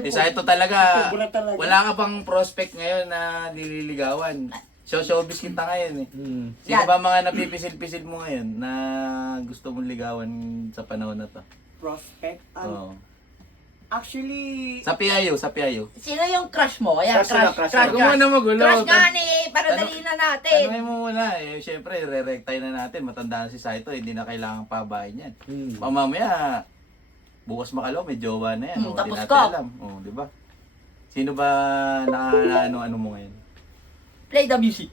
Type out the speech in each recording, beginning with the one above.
Isa ito talaga, Sobra talaga. wala ka bang prospect ngayon na nililigawan? Showbiz kita ngayon eh. Sino ba mga napipisil-pisil mo ngayon na gusto mong ligawan sa panahon na to? Prospect. Oo. Actually, Sa PIO. Sino yung crush mo? Ayan, Crush na, crush. crush Huwag mo na magulo. Crush nga ni, para dali na natin. Tanungin mo muna eh. Siyempre, re-rectine na natin. Matanda na si Saito. Hindi na kailangan pabahin yan. Mamaya, bukas makalaw, may jowa na yan. Hmm, Di tapos natin ka. alam. Di ba? Sino ba ano mo ngayon? Play the music.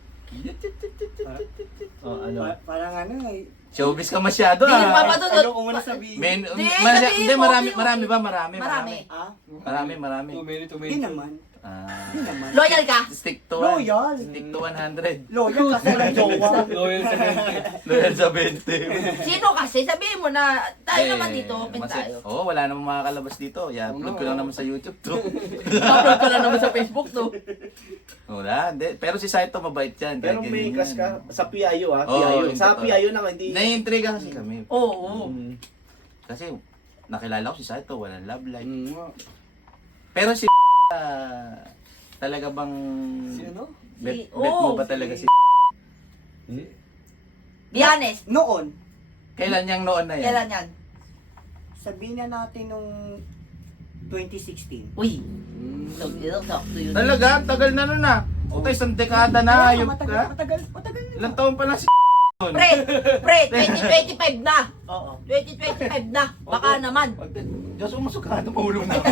parang ano eh. Showbiz ka masyado Di ah. papadunod. Ano ko muna sabihin? sabihin mo, Marami ba? Marami. Ah? Marami. Hindi naman. Ah, Hindi naman. Loyal ka? stick to Loyal. Stick to 100. Loyal kasi lang jowa. Loyal sa 20. Sino kasi? Sabihin mo na, tayo naman dito, open tayo. Oo, wala namang makakalabas dito. I-upload ko lang naman sa YouTube to. Upload ko lang naman sa Facebook, no? Wala, hindi. Pero si Saito mabait yan. Pero kahit may ganyan crush yan. ka sa PIO Oo, PIO. yung Sa totoo. PIO na hindi. Naiintriga kasi kami. Oo. Kasi nakilala ko si Saito, walang love life. Mm. Pero si talaga bang Sino? bet Si- mo oo, ba talaga si Be honest. Noon, Kailan yang noon na yan? Kailan yan? sabihin na natin nung 2016. Uy. Sakto yun. Talaga? Tagal na nun ah. O tayo, isang dekada na, ayop ka. Matagal na. Ilang taon pa na si Pre, 2025 na. Oo. 2025 na. Baka naman. Diyos, umusok ka na, mahulog na ako.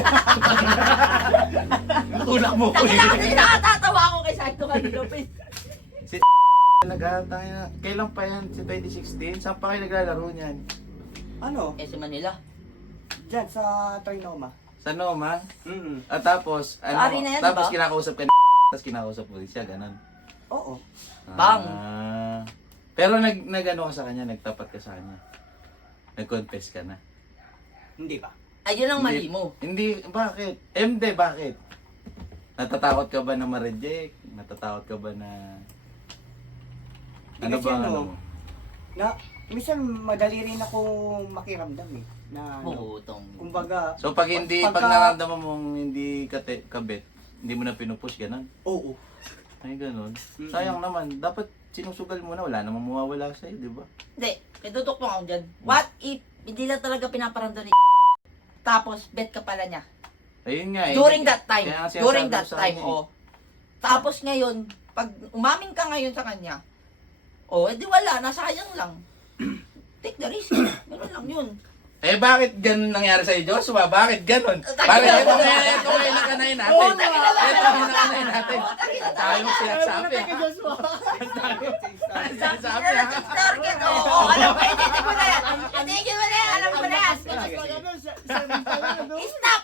Natulak mo ko Tangina kasi nakatatawa ako kay Santo kanina. Si talaga, tayo na. Kailan pa yan? Si 2016? Saan pa kayo naglalaro niyan? Ano? Eh, sa Manila. Diyan sa Trinoma. Sa Noma? Mm. At tapos, Sa arena yan, tapos diba? kinakausap ka tapos kinakausap mo din siya, ganun. Oo. Bang. Pero nag-ano ka sa kanya, nagtapat ka sa kanya. Nag-confess ka na. Hindi pa. Ayun ang mali mo. Hindi, bakit? MD, bakit? Natatakot ka ba na ma-reject? Natatakot ka ba na... Ano Kasi ba? ano, Ano? Na, minsan madali rin ako makiramdam eh. Na ano, Butong. kumbaga, So pag nararamdaman mong hindi kabit, hindi mo na pinupush, ganun? oo. Ay, ganun. Sayang naman. Dapat sinusugal mo na, wala namang mawawala sa'yo, di ba? Hindi, itutok mo ako dyan. What if hindi lang talaga pinaparamdam ni tapos bet ka pala niya? Ayun nga eh. During that time. Kaya nga sinasabi During ko that sa time, kanya eh. oh. Tapos ngayon, pag umamin ka ngayon sa kanya, oh, edi wala, nasayang lang. Take the risk. Ganun lang yun. Eh bakit ganun nangyari sa'yo, Joshua? Bakit ganun? Bakit ito ngayon nakanayin natin? Oo, tangina na. Ito ngayon nakanayin natin. Tayo mo sinasabi ha. Sinasabi ha. Target, oo. Alam ko, itigil mo na yan. Itigil mo na yan. Alam ko na yan. Stop!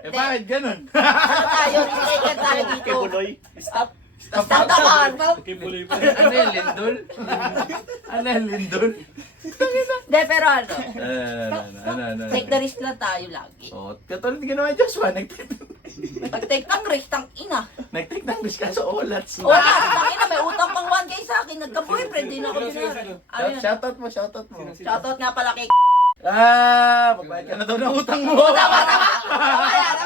Eh bakit ganun? Ano tayo? Mistaken tayo dito. Buloy. Stop. Stop naman. Ano yung lindol? Ano yung lindol? Hindi, pero ano, Ano? take the risk lang tayo lagi. Oh, katulad din ginawa ni Joshua, Pag take ng risk, tang ina. nag-take ng risk ka sa olats. Wala, tang ina, may utang pang 1K sa akin. Nagka-boyfriend, di na ako binayaran. Ano yun? Shoutout mo. Shoutout nga pala kay Magbayad ka na daw ng utang mo. Tama yan.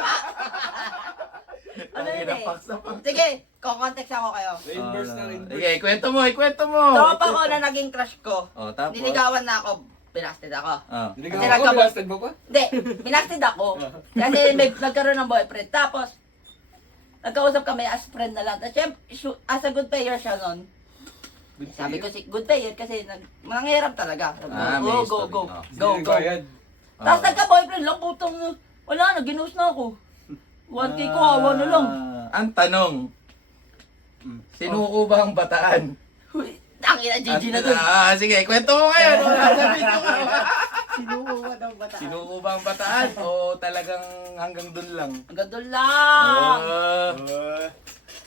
Ano yun eh? Paksa pa. Sige, kukontext ako kayo. Reimburse na rin. Sige, ikwento mo. Tropa ko na naging crush ko. Oh, tapos? Niligawan na ako. Pinasted ako. Ah. Niligawan ko, Blasted mo pa? Hindi, pinasted ako. Kasi may nagkaroon ng boyfriend. Tapos, nagkausap kami as friend na lang. At syempre, as a good player siya nun. Sabi ko si good player kasi nangyayarap talaga. Ah, may Go, history. go. Oh. Go, go. Tapos nagka-boyfriend lang, putang wala na, ginost na ako. 1K ko, hawa na lang. Ang tanong, sinuko ba ang bataan? Uy, tangina, GG na dun. Sige, kwento mo ngayon. Sabihin ko Sinuwa daw ba tayo? Sinuko ba ang bataan o talagang hanggang dun lang? Hanggang doon lang.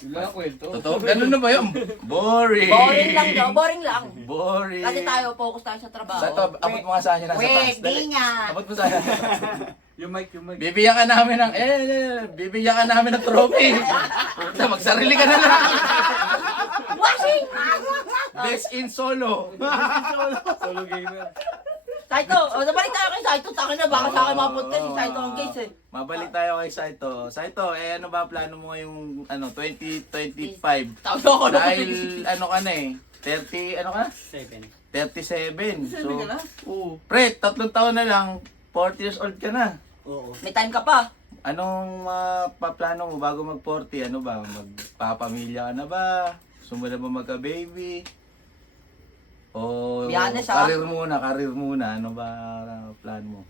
Yun lang ang kwento. Totoo? Ganun na ba yun? Boring. Boring lang daw, boring lang. Boring. Kasi tayo, focus tayo sa trabaho. Sa to, abot mo nga sa akin nasa taas. Wait, Dali. di nga. Abot mo sa akin. Yung mic. Bibigyan ka namin ng, bibigyan ka namin ng trophy. Puta, magsarili ka na lang. Washing! Best in solo. Solo gamer. Saito, nabalik tayo kay Saito. Taka na, baka sa akin mapunta si Saito ang case eh. Mabalik tayo kay Saito. Saito, ano ba plano mo ngayong 2025? Tawag ako na. Dahil ano ka na eh, 30, ano ka? 7. 37. Sabi ka na? Oo. Pre, 3 taon na lang, 40 years old ka na. Oo. May time ka pa. Anong paplano mo bago mag-40? Ano ba? Magpapamilya ka na ba? Gusto mo na ba magka-baby? O Be honest, ha? karir muna. Ano ba plan mo?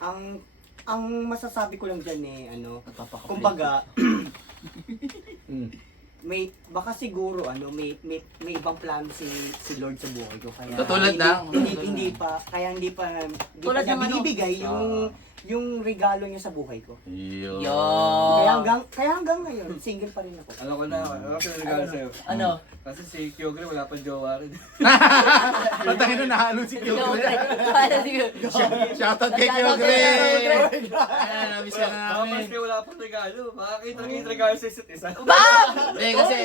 Ang masasabi ko lang diyan eh Nagpapakaplay. kumbaga may baka siguro may ibang plano si Lord sa buhay ko kaya Katulad hindi pa Tulad niya ng ano? binibigay yung regalo niya sa buhay ko. Yo. Yo. Kaya hanggang ngayon single pa rin ako. Alam ko na, alam ko na regalo sa'yo. Ano? Kasi si Kyogre wala pa jowa rin. Patay na nahalo si Yo, Kyogre. Ano, sige. Shoutout kay Shoutout Kyogre. kay Kyogre. Ayan, namiss ka na Baka mas namin. kayo wala pang regalo. Baka kita regalo sa isa't isa. Ba! Eh, kasi